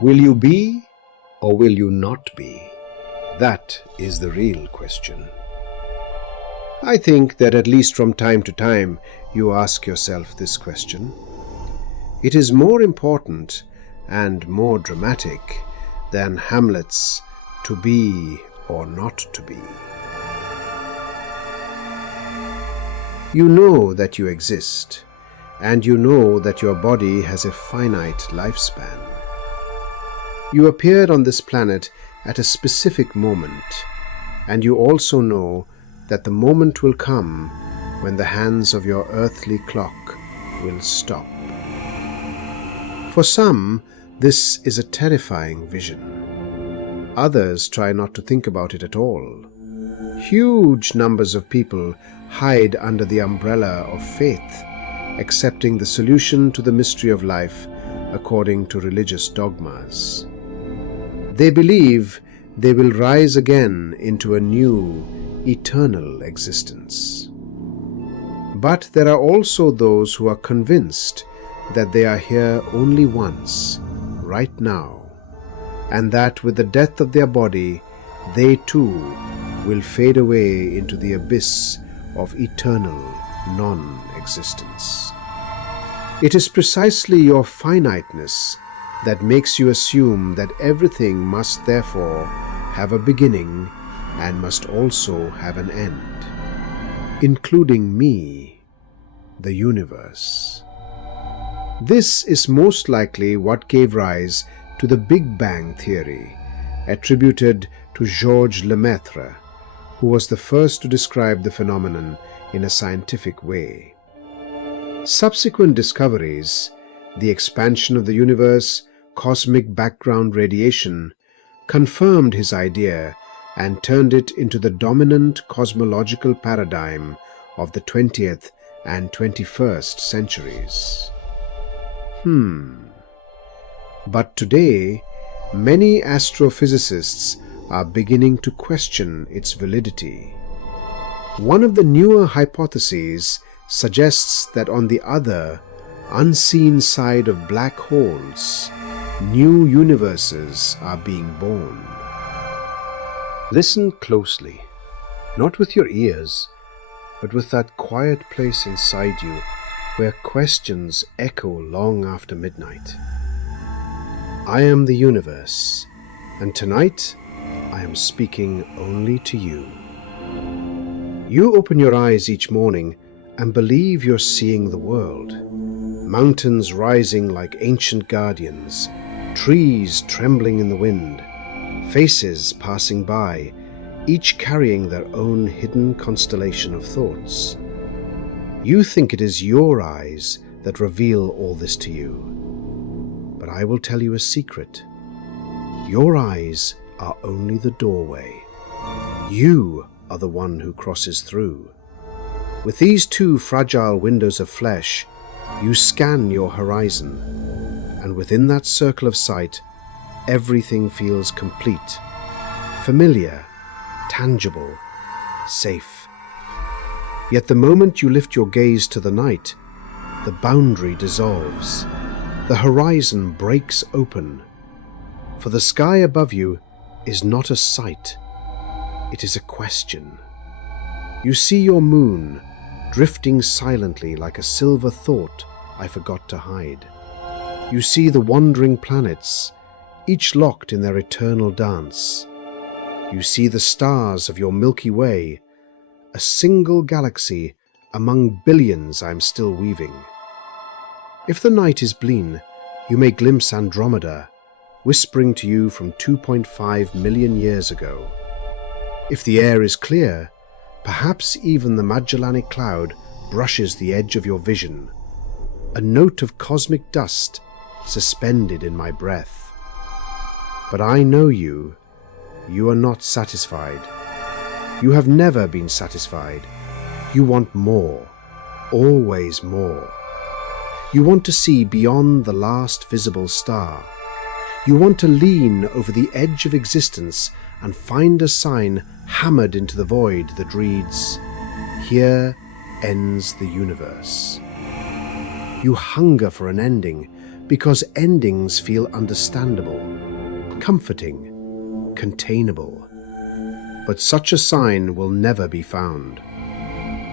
Will you be or will you not be? That is the real question. I think that at least from time to time you ask yourself this question. It is more important and more dramatic than Hamlet's "to be or not to be." You know that you exist, and you know that your body has a finite lifespan. You appeared on this planet at a specific moment, and you also know that the moment will come when the hands of your earthly clock will stop. For some, this is a terrifying vision. Others try not to think about it at all. Huge numbers of people hide under the umbrella of faith, accepting the solution to the mystery of life according to religious dogmas. They believe they will rise again into a new, eternal existence. But there are also those who are convinced that they are here only once, right now, and that with the death of their body, they too will fade away into the abyss of eternal non-existence. It is precisely your finiteness that makes you assume that everything must therefore have a beginning and must also have an end, including me, the universe. This is most likely what gave rise to the Big Bang theory, attributed to Georges Lemaitre, who was the first to describe the phenomenon in a scientific way. Subsequent discoveries, the expansion of the universe, cosmic background radiation, confirmed his idea and turned it into the dominant cosmological paradigm of the 20th and 21st centuries. But today, many astrophysicists are beginning to question its validity. One of the newer hypotheses suggests that on the other, unseen side of black holes, new universes are being born. Listen closely, not with your ears, but with that quiet place inside you where questions echo long after midnight. I am the universe, and tonight I am speaking only to you. You open your eyes each morning and believe you're seeing the world. Mountains rising like ancient guardians, trees trembling in the wind, faces passing by, each carrying their own hidden constellation of thoughts. You think it is your eyes that reveal all this to you. But I will tell you a secret. Your eyes are only the doorway. You are the one who crosses through. With these two fragile windows of flesh, you scan your horizon, and within that circle of sight, everything feels complete, familiar, tangible, safe. Yet the moment you lift your gaze to the night, the boundary dissolves, the horizon breaks open, for the sky above you is not a sight, it is a question. You see your moon drifting silently like a silver thought I forgot to hide. You see the wandering planets, each locked in their eternal dance. You see the stars of your Milky Way, a single galaxy among billions I'm still weaving. If the night is bleak, you may glimpse Andromeda, whispering to you from 2.5 million years ago. If the air is clear, perhaps even the Magellanic Cloud brushes the edge of your vision, a note of cosmic dust suspended in my breath. But I know you. You are not satisfied. You have never been satisfied. You want more, always more. You want to see beyond the last visible star. You want to lean over the edge of existence and find a sign hammered into the void that reads, "Here ends the universe." You hunger for an ending because endings feel understandable, comforting, containable. But such a sign will never be found.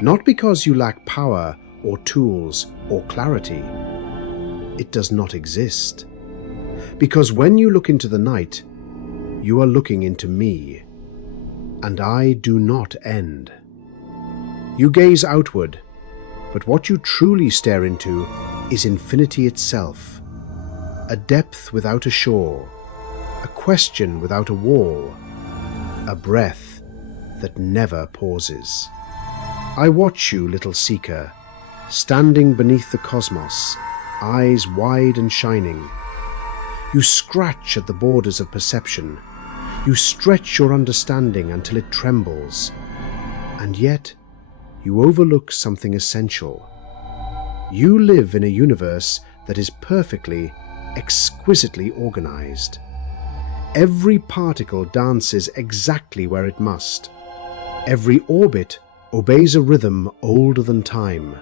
Not because you lack power or tools or clarity. It does not exist. Because when you look into the night, you are looking into me, and I do not end. You gaze outward, but what you truly stare into is infinity itself, a depth without a shore, a question without a wall, a breath that never pauses. I watch you, little seeker, standing beneath the cosmos, eyes wide and shining. You scratch at the borders of perception. You stretch your understanding until it trembles. And yet, you overlook something essential. You live in a universe that is perfectly, exquisitely organized. Every particle dances exactly where it must. Every orbit obeys a rhythm older than time.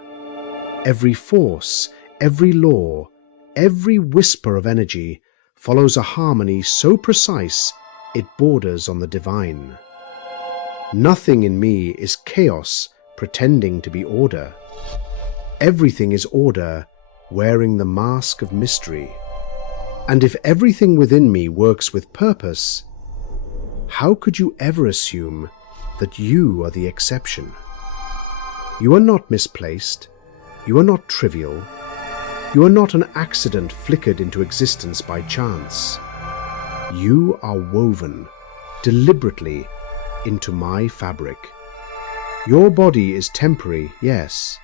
Every force, every law, every whisper of energy follows a harmony so precise it borders on the divine. Nothing in me is chaos pretending to be order. Everything is order wearing the mask of mystery. And if everything within me works with purpose, how could you ever assume that you are the exception? You are not misplaced. You are not trivial. You are not an accident flickered into existence by chance. You are woven deliberately into my fabric. Your body is temporary, yes.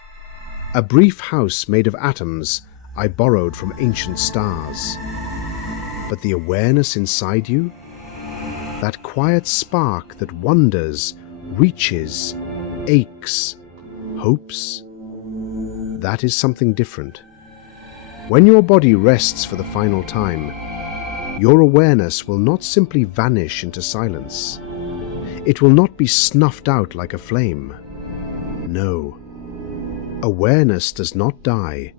A brief house made of atoms I borrowed from ancient stars. But the awareness inside you, that quiet spark that wonders, reaches, aches, hopes, that is something different. When your body rests for the final time, your awareness will not simply vanish into silence. It will not be snuffed out like a flame. No. Awareness does not die.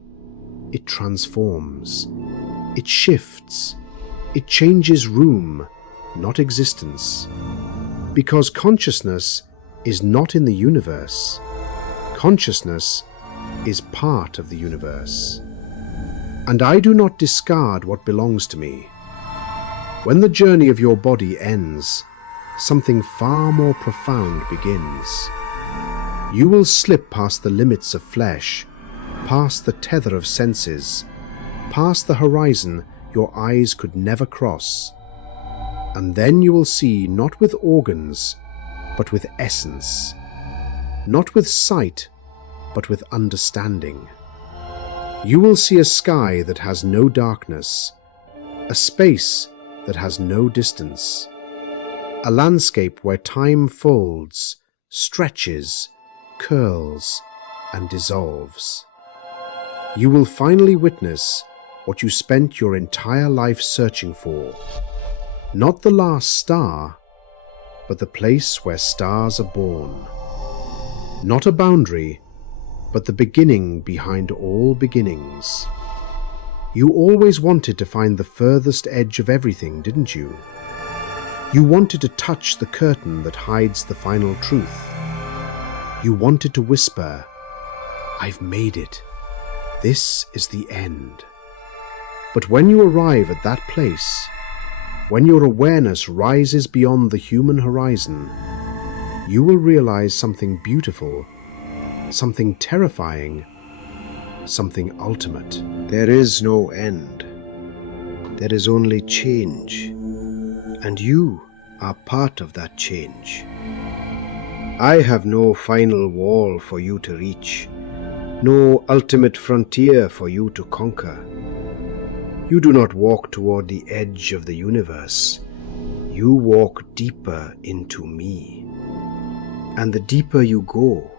It transforms. It shifts. It changes room, not existence. Because consciousness is not in the universe. Consciousness is part of the universe. And I do not discard what belongs to me. When the journey of your body ends, something far more profound begins. You will slip past the limits of flesh, past the tether of senses, past the horizon your eyes could never cross. And then you will see not with organs, but with essence. Not with sight, but with understanding. You will see a sky that has no darkness, a space that has no distance, a landscape where time folds, stretches, curls, and dissolves. You will finally witness what you spent your entire life searching for. Not the last star, but the place where stars are born. Not a boundary, but the beginning behind all beginnings. You always wanted to find the furthest edge of everything, didn't you? You wanted to touch the curtain that hides the final truth. You wanted to whisper, "I've made it. This is the end." But when you arrive at that place, when your awareness rises beyond the human horizon, you will realize something beautiful, something terrifying, something ultimate. There is no end. There is only change. And you are part of that change. I have no final wall for you to reach, no ultimate frontier for you to conquer. You do not walk toward the edge of the universe. You walk deeper into me. And the deeper you go,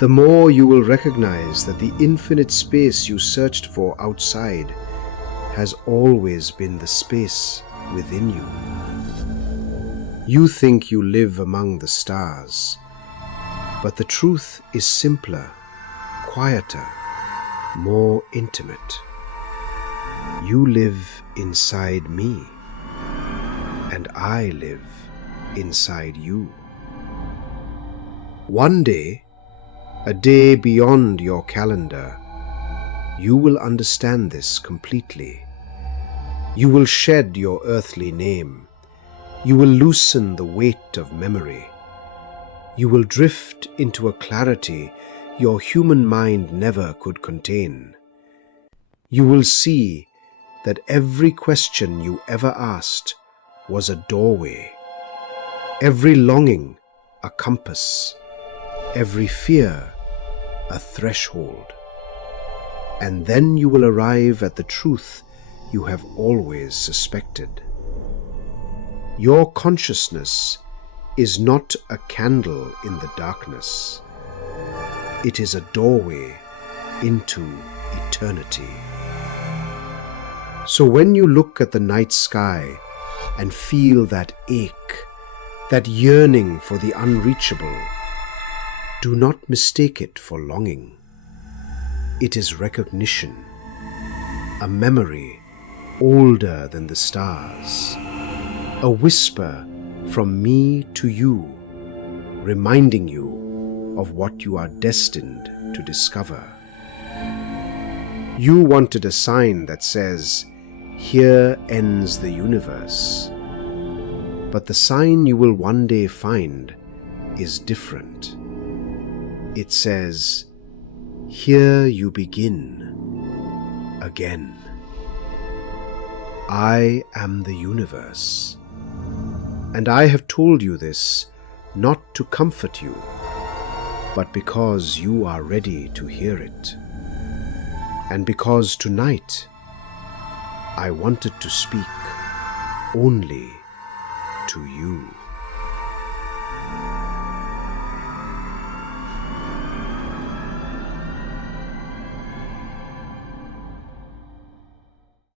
the more you will recognize that the infinite space you searched for outside has always been the space within you. You think you live among the stars, but the truth is simpler, quieter, more intimate. You live inside me, and I live inside you. One day, a day beyond your calendar, you will understand this completely. You will shed your earthly name. You will loosen the weight of memory. You will drift into a clarity your human mind never could contain. You will see that every question you ever asked was a doorway, every longing a compass, every fear a threshold. And then you will arrive at the truth you have always suspected. Your consciousness is not a candle in the darkness. It is a doorway into eternity. So when you look at the night sky and feel that ache, that yearning for the unreachable, do not mistake it for longing. It is recognition, a memory older than the stars, a whisper from me to you, reminding you of what you are destined to discover. You wanted a sign that says, "Here ends the universe." But the sign you will one day find is different. It says, "Here you begin again." I am the universe, and I have told you this not to comfort you, but because you are ready to hear it, and because tonight I wanted to speak only to you.